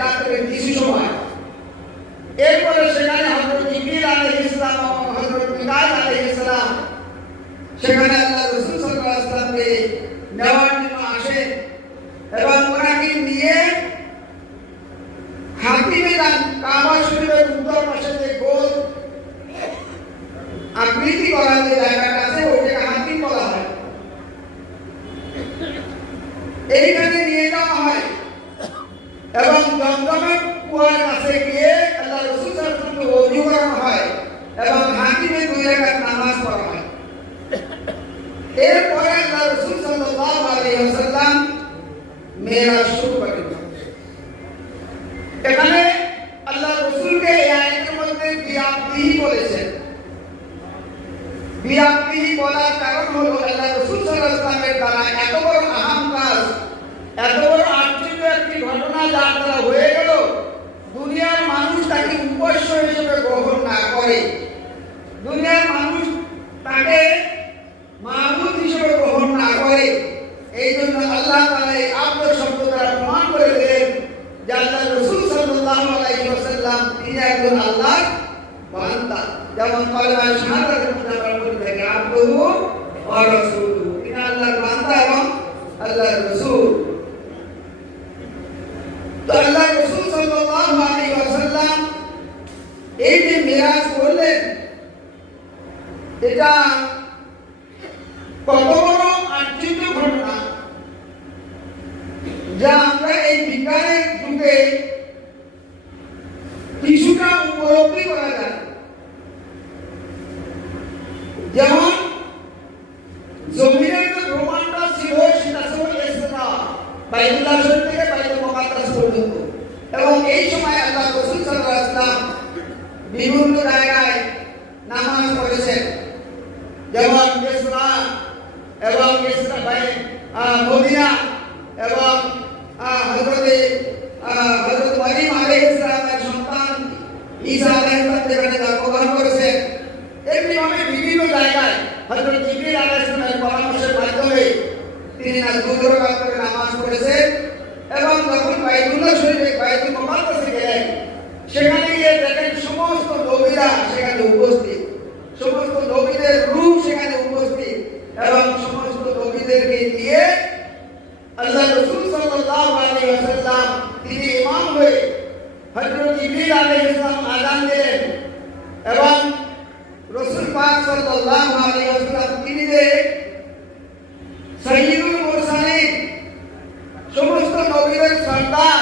রাত্রে কিছু সময়। এরপরে সেখানে হযরত জিবরিল আলাইহিস সালাম এবং হযরত মিকাইল আলাইহিস সালাম সেখানে আল্লাহ রাসূল সাল্লাল্লাহু আলাইহি ওয়াসাল্লামকে নেওয়ার জন্য আসেন এবং ওনাকে নিয়ে হাতিমে যান। কাবা শরীফের উত্তর পাশে যে গোল আকৃতি করা যে জায়গাটা আছে ওটাকে হাতিম বলা হয়। এইখানে নিয়ে যাওয়া হয় এবং জমজমের কুয়ার কাছে গিয়ে আল্লাহ রাসূল সাল্লাল্লাহু আলাইহি ওয়াসাল্লামকে ওযু করানো হয় এবং হাতিমে 2 রাকাত নামাজ পড়া হয়। এরপরে আল্লাহ রাসূল সাল্লাল্লাহু আলাইহি ওয়াসাল্লাম মেরাজ শুরু করেন। এখানে আল্লাহ রাসূলকে এই আয়াতের মধ্যে বিআবদিহি বলেছেন। বিআবদিহি বলার কারণ হলো আল্লাহ রাসূল সাল্লাল্লাহু আলাইহি ওয়াসাল্লামের দ্বারা এত বড় আহাম কাজ, এত বড় আশ্চর্য একটি ঘটনা যার দ্বারা হয়ে গেল, দুনিয়ার মানুষ তাকে উপাস্য হিসেবে গ্রহণ না করে, দুনিয়ার মানুষ তাকে মাবুদ হিসেবে গ্রহণ না করে। এই জন্য আল্লাহ তাআলা এই আব্দ শব্দ দ্বারা প্রমাণ করে দিলেন যে আল্লাহ রাসূল সাল্লাল্লাহু আলাইহি ওয়াসাল্লাম তিনি একজন আল্লাহর বান্দা। যেমন কালেমা শাহাদাতের মধ্যে আমরা বলি থাকি আব্দুহু ওয়া রাসূলুহু, তিনি আল্লাহর বান্দা এবং আল্লাহর রাসূল। তো আল্লাহ রাসূল সাল্লাল্লাহু আলাইহি ওয়াসাল্লাম এই যে মিরাজ করলেন, এটা কত বড় আশ্চর্য ঘটনা যা আমরা এই বিজ্ঞানের যুগে কিছুটা উপলব্ধি করা যায়। যেমন জমিনের যে ভ্রমণটা ছিল সেটা ছিল ইসরা, বাইতুল্লাহ শরীফ থেকে বাইতুল মুকাদ্দাস পর্যন্ত, এবং এই সময় আল্লাহ রাসূল সাল্লাল্লাহু আলাইহি ওয়াসাল্লাম বিভিন্ন জায়গায় নামাজ পড়েছেন। যেমন ইসরা এবং ইসরা মদিনা এবং হযরত মারিয়াম আলাইহিস সালামের সন্তান ঈসা আলাইহিস সালাম যেখানে জন্মগ্রহণ করেছেন, এমনিভাবে বিভিন্ন জায়গায় হযরত জিবরিল আলাইহিস সালামের পরামর্শের মাধ্যমে তিনি দুই রাকাত করে নামাজ পড়েছেন। এবং যখন বাইতুল্লাহ শরীফে বাইতুল মুকাদ্দাসে গেলেন, সেখানে গিয়ে দেখেন সমস্ত নবীরা সেখানে উপস্থিত, সমস্ত নবীদের রূহ সেখানে উপস্থিত, এবং সমস্ত নবীদেরকে দিয়ে আল্লাহ রাসূল সাল্লাল্লাহু আলাইহি ওয়াসাল্লাম তিনি ইমাম হয়ে হযরত জিবরিল আলাইহিস সালাম আযান দিলেন এবং রাসূল পাক সাল্লাল্লাহু আলাইহি ওয়াসাল্লাম তিনি যে সাইয়্যিদুল মুরসালিন সমস্ত নবীদের সর্দার